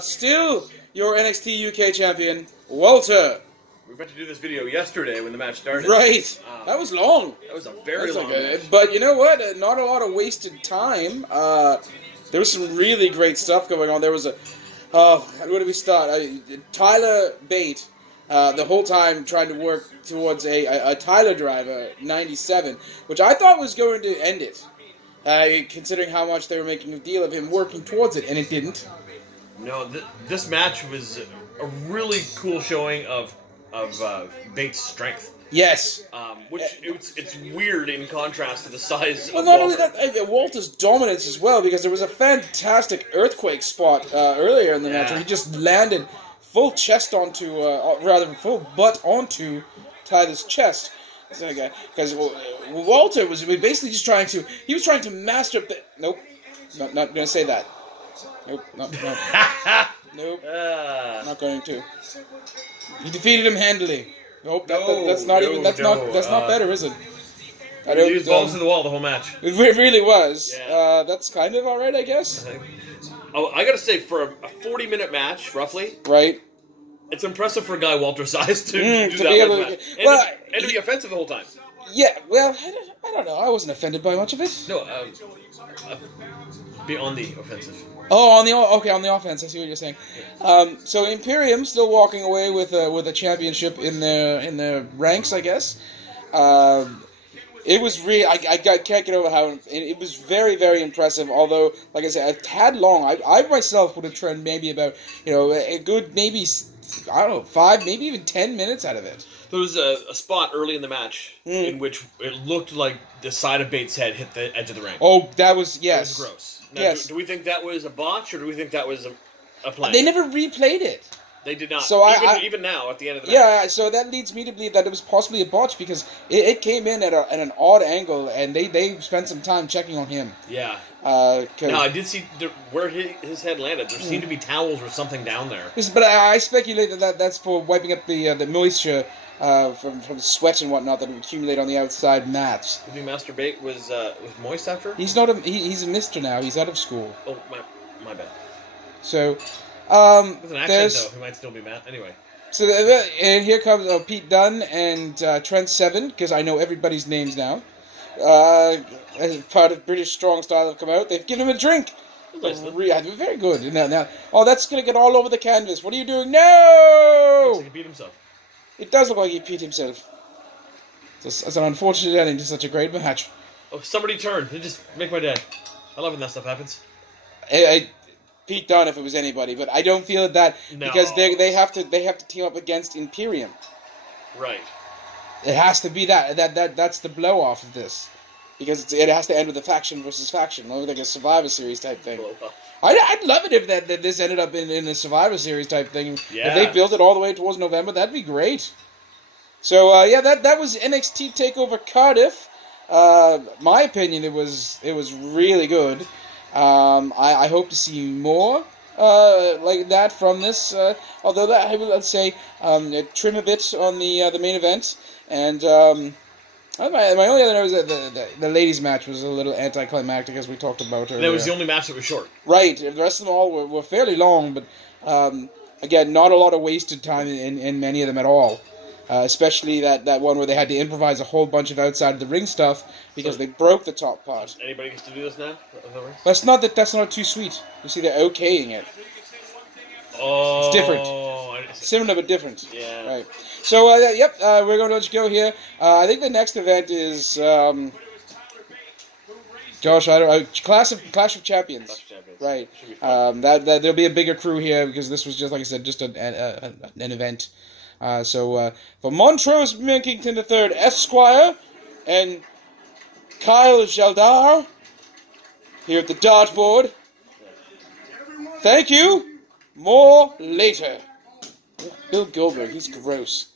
Still your NXT UK champion, Walter. We were about to do this video yesterday when the match started. Right. That was long. That was a very long match. But you know what? Not a lot of wasted time. There was some really great stuff going on. There was where did we start? Tyler Bate, the whole time trying to work towards a Tyler driver, 97, which I thought was going to end it. Considering how much they were making a deal of him working towards it, and it didn't. No, this match was a really cool showing of Bate's strength. Yes. Which it's weird in contrast to the size of not Walter. only that, Walter's dominance as well, because there was a fantastic earthquake spot earlier in the match where he just landed full chest onto, full butt onto Tyler's chest. Because Walter was basically just trying to master up the... Nope. Not going to say that. Nope. Nope. Not going to. He defeated him handily. Nope. That's not better, is it? He was balls to the wall the whole match. It really was. Yeah. That's kind of alright, I guess. I gotta say, for a 40-minute match, roughly... Right. It's impressive for a guy Walter's size to do that and to be offensive the whole time. Yeah, well, I don't know. I wasn't offended by much of it. No, be on the offensive. Oh, on the offense. I see what you're saying. So Imperium still walking away with a championship in their ranks, I guess. It was really I can't get over how it was very, very impressive. Although, like I said, a tad long. I myself would have turned maybe about a good maybe 5, maybe even 10 minutes out of it. There was a spot early in the match in which it looked like the side of Bates' head hit the edge of the ring. Oh, that was, yes. That was gross. Now, yes. Do we think that was a botch, or do we think that was a plan? They never replayed it. They did not. So even now, at the end of the match. Yeah, so that leads me to believe that it was possibly a botch because it came in at an odd angle, and they spent some time checking on him. Yeah. Now, I did see where his head landed. There seemed to be towels or something down there. But I speculate that's for wiping up the moisture from sweat and whatnot that would accumulate on the outside mats. Do you think Master Bate was moist after? He's not he's a mister now. He's out of school. Oh, my bad. So, with an accent, though, he might still be mad. Anyway. So, and here comes Pete Dunne and Trent Seven, because I know everybody's names now. As part of British Strong Style have come out. They've given him a drink. Very good. Now, that's going to get all over the canvas. What are you doing? No! Looks like he beat himself. It does look like he peed himself. It's an unfortunate ending to such a great match. Oh, somebody turn. It just make my day. I love when that stuff happens. Pete Dunne if it was anybody, but I don't feel that because they have to team up against Imperium. Right. It has to be that's the blow off of this. Because it has to end with a faction versus faction, like a Survivor Series type thing. I'd love it if that this ended up in a Survivor Series type thing. Yeah. If they built it all the way towards November, that'd be great. So that was NXT TakeOver Cardiff. My opinion, it was really good. I hope to see more like that from this. Although that I would say trim a bit on the main event and. My only other note is that the ladies' match was a little anticlimactic, as we talked about earlier. That was the only match that was short. Right. The rest of them all were fairly long, but again, not a lot of wasted time in many of them at all. Especially that one where they had to improvise a whole bunch of outside of the ring stuff because they broke the top part. Anybody gets to do this now? That's not too sweet. You see, they're okaying it. Oh, it's different. Similar but different. Yeah. Right. So, we're going to let you go here. I think the next event is, Clash of Champions. Right. There'll be a bigger crew here because this was just, like I said, just an event. So, for Montrose Minkington III, Esquire, and Kyle Jaldar, here at the dartboard. Thank you. More later. Bill Goldberg, he's gross.